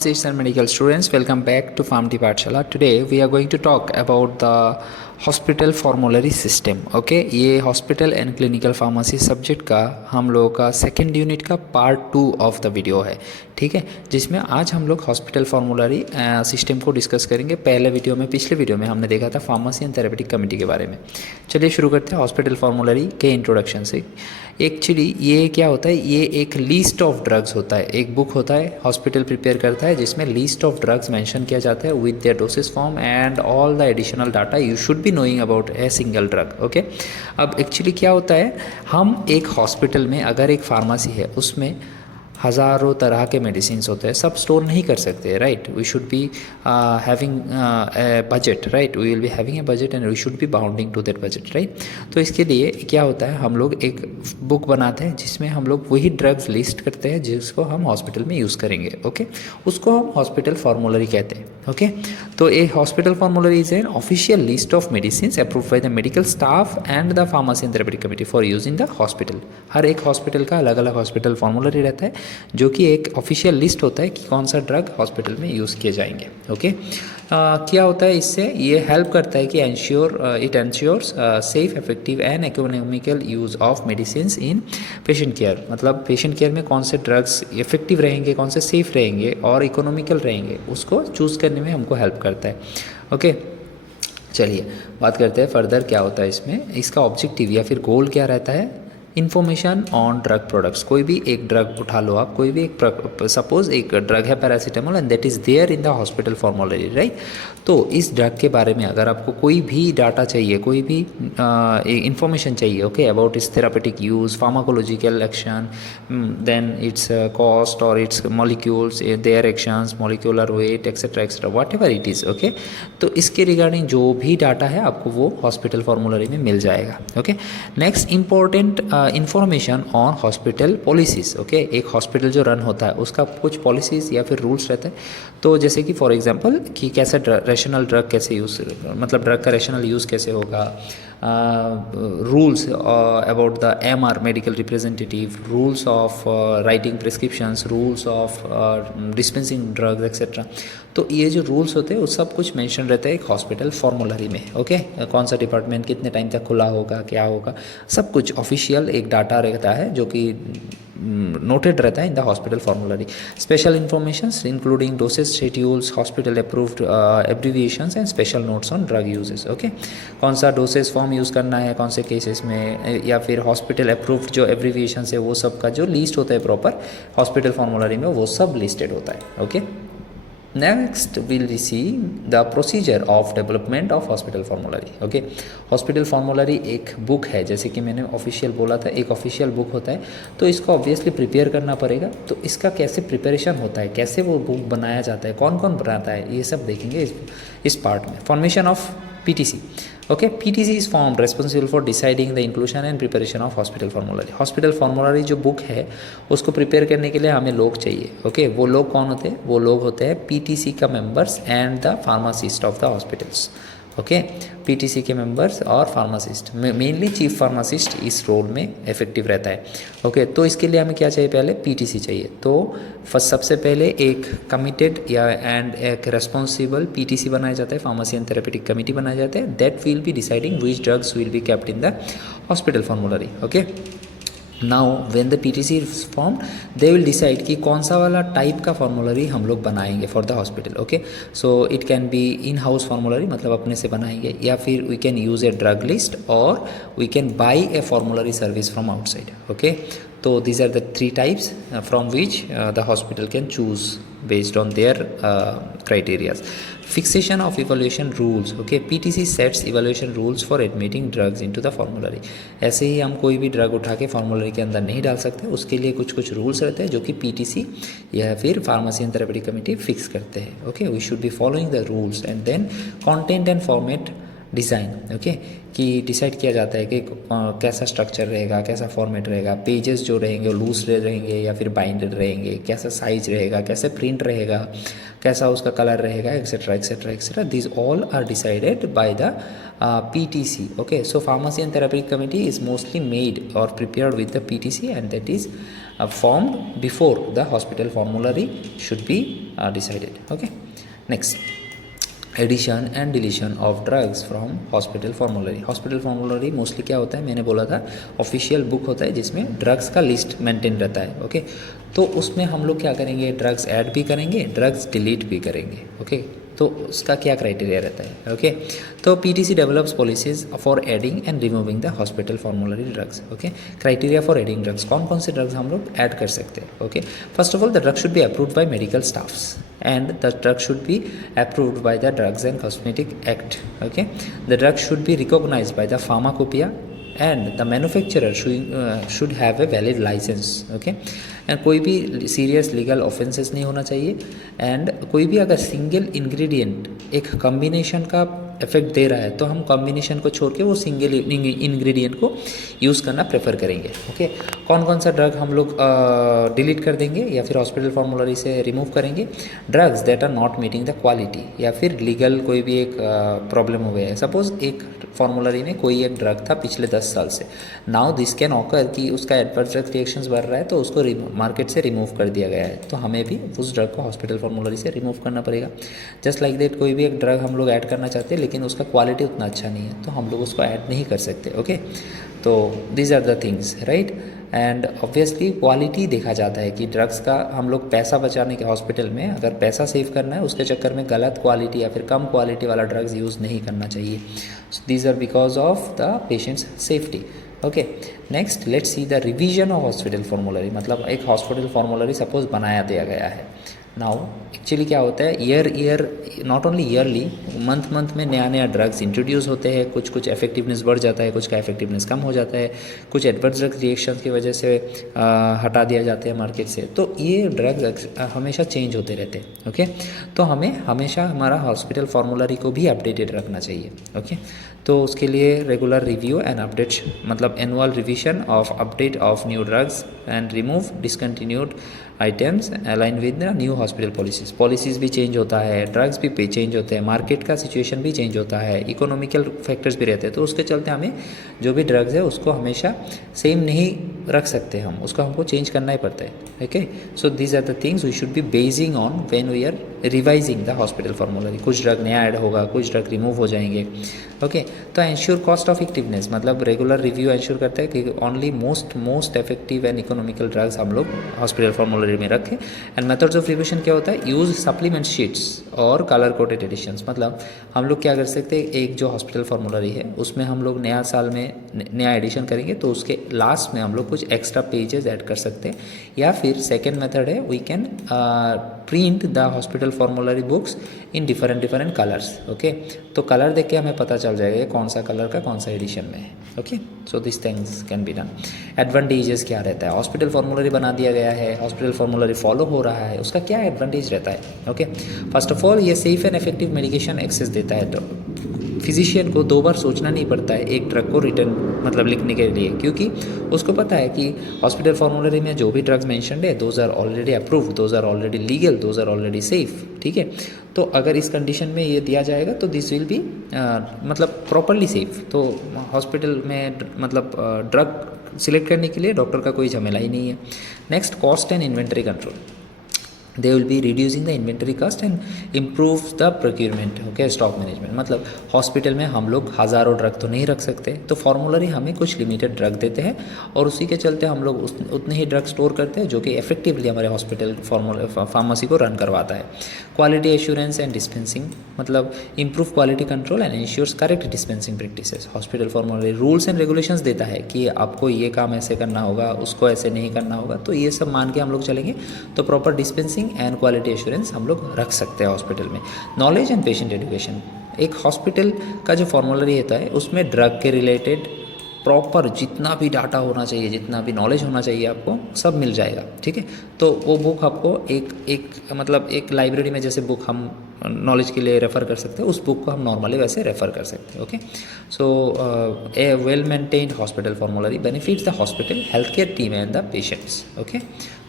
Pharmacists and medical students, welcome back to PharmD Pathshala. Today we are going to talk about the hospital formulary system. Okay, ये hospital and clinical pharmacy subject का हम लोगों का second unit का part 2 of the video है. ठीक है, जिसमें आज हम लोग हॉस्पिटल फॉर्मूलरी सिस्टम को डिस्कस करेंगे. पिछले वीडियो में हमने देखा था फार्मेसी एंड थेरेपेटिक कमेटी के बारे में. चलिए शुरू करते हैं हॉस्पिटल फॉर्मूलरी के इंट्रोडक्शन से. एक्चुअली ये क्या होता है, ये एक लिस्ट ऑफ ड्रग्स होता है, एक बुक होता है हॉस्पिटल प्रिपेयर करता है जिसमें लिस्ट ऑफ ड्रग्स मेंशन किया जाता है with their dosage form and all the additional data you should be knowing about a single drug. Okay, अब एक्चुअली क्या होता है, हम एक हॉस्पिटल में अगर एक फार्मेसी है उसमें हज़ारों तरह के मेडिसिन होते हैं, सब स्टोर नहीं कर सकते. Right, we should be having a budget. Right, we will be having a budget and we should be bounding to that budget. Right, तो इसके लिए क्या होता है, हम लोग एक बुक बनाते हैं जिसमें हम लोग वही ड्रग्स लिस्ट करते हैं जिसको हम हॉस्पिटल में यूज़ करेंगे. ओके, उसको हम हॉस्पिटल फॉर्मूलरी कहते हैं. ओके, तो a hospital formulary is an official list of medicine approved by the medical staff and the pharmacy and therapeutic committee for use in the hospital. हर एक hospital का अलग अलग हॉस्पिटल फॉर्मूलरी रहता है जो कि एक ऑफिशियल लिस्ट होता है कि कौन सा ड्रग हॉस्पिटल में यूज़ किए जाएंगे. ओके, क्या होता है इससे, ये हेल्प करता है कि it ensures safe effective and economical use of medicine in patient care. मतलब पेशेंट केयर में कौन से ड्रग्स इफेक्टिव रहेंगे, कौन से सेफ रहेंगे और इकोनॉमिकल रहेंगे, उसको चूज़ करने में हमको हेल्प करता है. ओके, चलिए बात करते हैं फर्दर क्या होता है इसमें. इसका ऑब्जेक्टिव या फिर गोल क्या रहता है, इन्फॉर्मेशन ऑन ड्रग प्रोडक्ट्स. कोई भी एक ड्रग उठा लो आप, कोई भी एक सपोज एक ड्रग है paracetamol and that is there in the hospital formulary. Right, तो इस ड्रग के बारे में अगर आपको कोई भी डाटा चाहिए, कोई भी इंफॉर्मेशन चाहिए, okay, about its therapeutic use, pharmacological action, then its cost और its molecules, their actions, molecular weight etcetera etcetera whatever it is. Okay, तो इसके रिगार्डिंग जो भी डाटा है आपको वो हॉस्पिटल फॉर्मूलरी में मिल जाएगा. Okay, next important information on hospital policies. Okay, एक हॉस्पिटल जो रन होता है उसका कुछ पॉलिसीज़ या फिर रूल्स रहते हैं. तो जैसे कि फॉर एग्जांपल कि कैसे रेशनल ड्रग कैसे यूज़, मतलब ड्रग का रेशनल यूज़ कैसे होगा, rules about the MR medical representative, rules of writing prescriptions, rules of dispensing drugs etcetera. तो ये जो रूल्स होते हैं वो सब कुछ मेंशन रहता है एक हॉस्पिटल फॉर्मूलरी में. ओके, कौन सा डिपार्टमेंट कितने टाइम तक खुला होगा, क्या होगा, सब कुछ ऑफिशियल एक डाटा रहता है जो कि नोटेड रहता है इन the hospital formulary. Special informations including dosage schedules, hospital approved abbreviations and special notes on drug uses. Okay, कौन सा डोसेज फॉर्म यूज़ करना है कौन से केसेस में, या फिर हॉस्पिटल अप्रूव्ड जो एब्रीविएशंस है वो सब का जो लिस्ट होता है प्रॉपर हॉस्पिटल फॉर्मूलरी में वो सब लिस्टेड होता है. Okay, next will we see the procedure of development of hospital formulary. Okay, hospital formulary एक बुक है, जैसे कि मैंने ऑफिशियल बोला था, एक ऑफिशियल बुक होता है, तो इसको ऑब्वियसली प्रिपेयर करना पड़ेगा. तो इसका कैसे प्रिपरेशन होता है, कैसे वो बुक बनाया जाता है, कौन कौन बनाता है, ये सब देखेंगे इस पार्ट में. Formation of PTC. Okay, PTC is formed responsible for deciding the inclusion and preparation of hospital formulary. Hospital formulary जो बुक है उसको प्रिपेयर करने के लिए हमें लोग चाहिए. ओके, वो लोग कौन होते हैं, वो लोग होते हैं PTC का members and the pharmacist of the hospitals. Okay, PTC के मेंबर्स और फार्मासिस्ट, मेनली चीफ फार्मासिस्ट इस रोल में इफेक्टिव रहता है. ओके, तो इसके लिए हमें क्या चाहिए, पहले PTC चाहिए. तो फर्स्ट सबसे पहले एक कमिटेड या एंड एक रेस्पॉन्सिबल PTC बनाया जाता है, फार्मेसी एंड थेरेपेटिक कमेटी बनाया जाता है. That will be deciding which drugs will be kept in the hospital formulary. Okay, now when the PTC is form they will decide कि कौन सा वाला टाइप का फॉर्मूलरी हम लोग बनाएंगे for the hospital. Okay, so it can be in house formulary, मतलब अपने से बनाएंगे, या फिर we can use a drug list और we can buy a formulary service from outside. Okay, तो these are the three types from which the hospital can choose based on their criteria. Fixation of evaluation rules. Okay, PTC sets evaluation rules for admitting drugs into the formulary. ऐसे ही हम कोई भी drug उठा के formulary के अंदर नहीं डाल सकते, उसके लिए कुछ कुछ रूल्स रहते हैं जो कि PTC या फिर pharmacy and therapeutic committee fix करते हैं. Okay, we should be following the rules and then content and format design. Okay, कि डिसाइड किया जाता है कि कैसा स्ट्रक्चर रहेगा, कैसा फॉर्मेट रहेगा, पेजेस जो रहेंगे लूज रहेंगे या फिर बाइंडेड रहेंगे, कैसा साइज रहेगा, कैसे प्रिंट रहेगा, कैसा उसका कलर रहेगा, etcetera etcetera etcetera. This all are decided by the PTC. Okay, so pharmacy and therapeutic committee is mostly made or prepared with the PTC and that is formed before the hospital formulary should be decided. Okay, next, addition and deletion of drugs from hospital formulary. Hospital formulary mostly क्या होता है, मैंने बोला था official book होता है जिसमें drugs का लिस्ट मेंटेन रहता है. ओके, तो उसमें हम लोग क्या करेंगे, ड्रग्स ऐड भी करेंगे, ड्रग्स डिलीट भी करेंगे. ओके, तो उसका क्या क्राइटेरिया रहता है. ओके, तो PTC develops policies for adding and removing the hospital formulary drugs. Okay, criteria for adding drugs, कौन कौन से ड्रग्स हम लोग ऐड कर सकते हैं. Okay, first of all the drug should be approved by medical staffs and the drug should be approved by the Drugs and Cosmetic Act. Okay, the drug should be recognized by the pharmacopoeia and the manufacturer should have a valid license. Okay, and कोई भी serious legal offenses नहीं होना चाहिए, and कोई भी अगर single ingredient एक combination का इफेक्ट दे रहा है तो हम कॉम्बिनेशन को छोड़ के वो सिंगल इंग्रेडिएंट को यूज़ करना प्रेफर करेंगे. ओके, कौन कौन सा ड्रग हम लोग डिलीट कर देंगे या फिर हॉस्पिटल फॉर्मूलरी से रिमूव करेंगे, drugs that are not meeting the quality, या फिर लीगल कोई भी एक प्रॉब्लम हो गया है. सपोज एक फॉर्मूलरी में कोई एक ड्रग था पिछले 10 साल से, नाउ दिस कैन ऑकर कि उसका एडवर्स ड्रग रिएक्शंस बढ़ रहा है तो उसको मार्केट से रिमूव कर दिया गया है, तो हमें भी उस ड्रग को हॉस्पिटल फॉर्मूलरी से रिमूव करना पड़ेगा. जस्ट लाइक दैट, कोई भी एक ड्रग हम लोग ऐड करना चाहते हैं लेकिन उसका क्वालिटी उतना अच्छा नहीं है तो हम लोग उसको ऐड नहीं कर सकते. ओके, तो these are the things, right. And obviously quality देखा जाता है कि ड्रग्स का हम लोग पैसा बचाने के हॉस्पिटल में अगर पैसा सेव करना है उसके चक्कर में गलत क्वालिटी या फिर कम क्वालिटी वाला ड्रग्स यूज़ नहीं करना चाहिए. So these are because of the patients safety. Okay, next let's see the revision of hospital formulary. मतलब एक हॉस्पिटल फॉर्मूलरी सपोज बनाया दिया गया है. नाउ एक्चुअली क्या होता है, year not only yearly, month में नया नया ड्रग्स इंट्रोड्यूस होते हैं. कुछ इफेक्टिवनेस बढ़ जाता है, कुछ का इफेक्टिवनेस कम हो जाता है, कुछ एडवर्स ड्रग रिएक्शन की वजह से हटा दिया जाते हैं मार्केट से. तो ये ड्रग्स हमेशा चेंज होते रहते हैं. ओके, तो हमें हमेशा हमारा हॉस्पिटल फॉर्मूलरी को भी अपडेटेड रखना चाहिए. ओके, तो उसके लिए रेगुलर रिव्यू एंड अपडेट्स, मतलब annual revision of update of new drugs and remove discontinued items align with the new hospital policies भी चेंज होता है, ड्रग्स भी चेंज होते हैं, मार्केट का सिचुएशन भी चेंज होता है, इकोनॉमिकल फैक्टर्स भी रहते हैं. तो उसके चलते हमें जो भी ड्रग्स है उसको हमेशा सेम नहीं रख सकते, हम उसको हमको चेंज करना ही पड़ता है. Okay, so these are the things we should be basing on when we are revising the hospital formulary. कुछ ड्रग नया ऐड होगा, कुछ ड्रग रिमूव हो जाएंगे. ओके, तो एंश्योर कॉस्ट ऑफ इफेक्टिवनेस, मतलब रेगुलर रिव्यू एंश्योर करता है कि only most effective and economical drugs हम लोग हॉस्पिटल फॉर्मूलरी में रखें. एंड मेथड्स ऑफ रिविजन क्या होता है, यूज़ सप्लीमेंट शीट्स और कलर कोडेड एडिशंस. मतलब हम लोग क्या कर सकते हैं, एक जो हॉस्पिटल फॉर्मूलरी है उसमें हम लोग नया साल में नया एडिशन करेंगे तो उसके लास्ट में हम लोग कुछ एक्स्ट्रा पेजेस ऐड कर सकते हैं. या फिर सेकेंड मेथड है, we can print the hospital formulary books in different colours. Okay, तो कलर देख के हमें पता चल जाएगा कौन सा कलर का कौन सा एडिशन में है. Okay, so this things can be done. Advantages क्या रहता है, हॉस्पिटल फॉर्मूलरी बना दिया गया है, हॉस्पिटल फॉर्मूलरी फॉलो हो रहा है, उसका क्या एडवांटेज रहता है. ओके, फर्स्ट ऑफ ऑल ये safe and effective medication access देता है. तो फिजिशियन को 2 बार सोचना नहीं पड़ता है एक ड्रग को रिटर्न मतलब लिखने के लिए, क्योंकि उसको पता है कि हॉस्पिटल फॉर्मूलरी में जो भी ड्रग्स मेंशन्ड है those are already approved, those are already legal, those are already safe. ठीक है, तो अगर इस कंडीशन में ये दिया जाएगा तो दिस विल बी मतलब प्रॉपरली सेफ. तो हॉस्पिटल में मतलब ड्रग सिलेक्ट करने के लिए डॉक्टर का कोई झमेला ही नहीं है. Next, cost and inventory control. they will be reducing the inventory cost and improves the procurement. okay, stock management, मतलब हॉस्पिटल में हम लोग हज़ारों ड्रग तो नहीं रख सकते, तो फॉर्मूलरी हमें कुछ लिमिटेड ड्रग देते हैं और उसी के चलते हम लोग उतने ही ड्रग स्टोर करते हैं जो कि इफेक्टिवली हमारे हॉस्पिटल फार्मेसी को रन करवाता है. क्वालिटी एश्योरेंस एंड डिस्पेंसिंग, मतलब improve quality control and ensures correct dispensing practices. Hospital formulary rules and regulations देता है कि आपको ये काम ऐसे करना होगा, उसको ऐसे नहीं करना होगा, तो ये सब मान के हम लोग चलेंगे तो proper dispensing and quality assurance हम लोग रख सकते हैं हॉस्पिटल में. नॉलेज एंड पेशेंट एजुकेशन, एक हॉस्पिटल का जो फॉर्मूलरी होता है उसमें ड्रग के रिलेटेड प्रॉपर जितना भी डाटा होना चाहिए, जितना भी नॉलेज होना चाहिए आपको सब मिल जाएगा. ठीक है, तो वो बुक आपको एक लाइब्रेरी में जैसे बुक हम नॉलेज के लिए रेफ़र कर सकते हैं, उस बुक को हम नॉर्मली वैसे रेफ़र कर सकते हैं. Okay, so A well maintained hospital formulary benefits the hospital, health care team and the patients. Okay,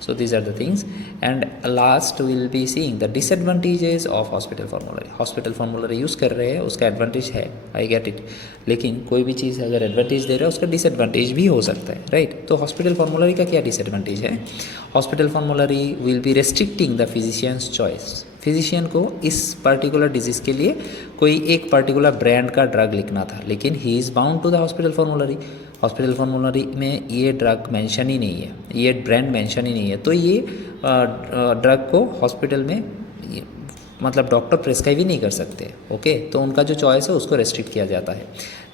So these are the things, and last we will be seeing the disadvantages of hospital formulary. Hospital formulary use कर रहे हैं, उसका advantage है, I get it, लेकिन कोई भी चीज़ अगर advantage दे रहा है उसका डिसएडवांटेज भी हो सकता है, राइट? तो हॉस्पिटल फॉर्मूलरी का क्या डिसएडवांटेज है? Hospital formulary will be restricting the physicians choice. Physician को इस पर्टिकुलर डिजीज़ के लिए कोई एक पर्टिकुलर ब्रांड का ड्रग लिखना था, लेकिन he is bound to the hospital formulary. Hospital formulary में ये ड्रग मेंशन ही नहीं है, ये ब्रांड मेंशन ही नहीं है, तो ये ड्रग को हॉस्पिटल में मतलब डॉक्टर प्रेस्क्राइब ही नहीं कर सकते, ओके? तो उनका जो चॉइस है उसको रेस्ट्रिक्ट किया जाता है।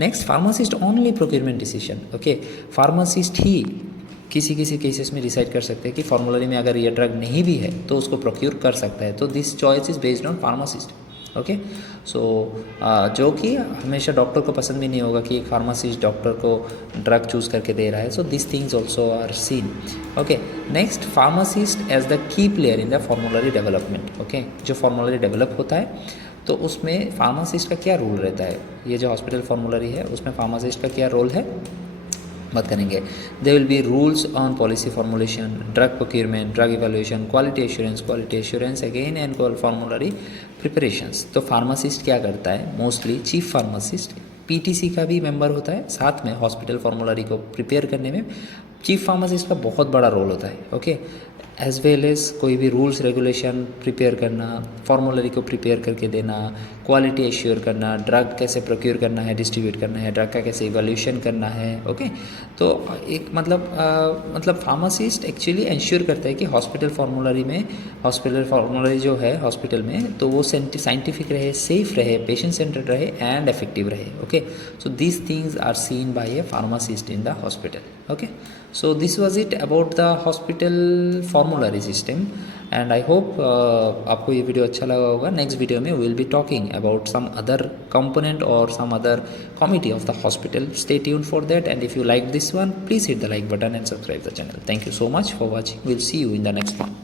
Next, pharmacist only procurement decision, okay? Pharmacist ही किसी किसी केसेस में डिसाइड कर सकते हैं कि फॉर्मूलरी में अगर ये ड्रग नहीं भी है तो उसको प्रोक्योर कर सकता है, तो this choice is based on pharmacist, okay? So जो कि हमेशा डॉक्टर को पसंद भी नहीं होगा कि एक फार्मासिस्ट डॉक्टर को ड्रग चूज़ करके दे रहा है, so this things also are seen, okay? Next, pharmacist as the key player in the formulary development, okay? जो फॉर्मूलरी डेवलप होता है तो उसमें फार्मासिस्ट का क्या रोल रहता है, ये जो हॉस्पिटल फॉर्मूलरी है उसमें फार्मासिस्ट का क्या रोल है बात करेंगे। They will be rules on policy formulation, drug procurement, drug evaluation, quality assurance again and formulary preparations. तो फार्मासिस्ट क्या करता है? मोस्टली चीफ फार्मासिस्ट पीटीसी का भी मेंबर होता है, साथ में हॉस्पिटल फॉर्मूलरी को प्रिपेयर करने में चीफ फार्मासिस्ट का बहुत बड़ा रोल होता है, ओके? एज वेल एज कोई भी रूल्स रेगुलेशन प्रिपेयर करना, फॉर्मूलरी को प्रिपेयर करके देना, क्वालिटी एश्योर करना, ड्रग कैसे प्रोक्योर करना है, डिस्ट्रीब्यूट करना है, ड्रग का कैसे इवैल्यूएशन करना है, ओके? तो एक मतलब फार्मासिस्ट एक्चुअली इंश्योर करता है कि हॉस्पिटल फॉर्मूलरी जो है हॉस्पिटल में तो वो साइंटिफिक रहे, सेफ रहे, पेशेंट सेंटर्ड रहे एंड इफेक्टिव रहे, okay? So these things are seen by a pharmacist in the hospital, okay? So this was it about the hospital formulary system, and I hope आपको ये video अच्छा लगा होगा। Next video में we will be talking about some other component or some other committee of the hospital. Stay tuned for that, and if you like this one, please hit the like button and subscribe the channel. Thank you so much for watching. We'll see you in the next one.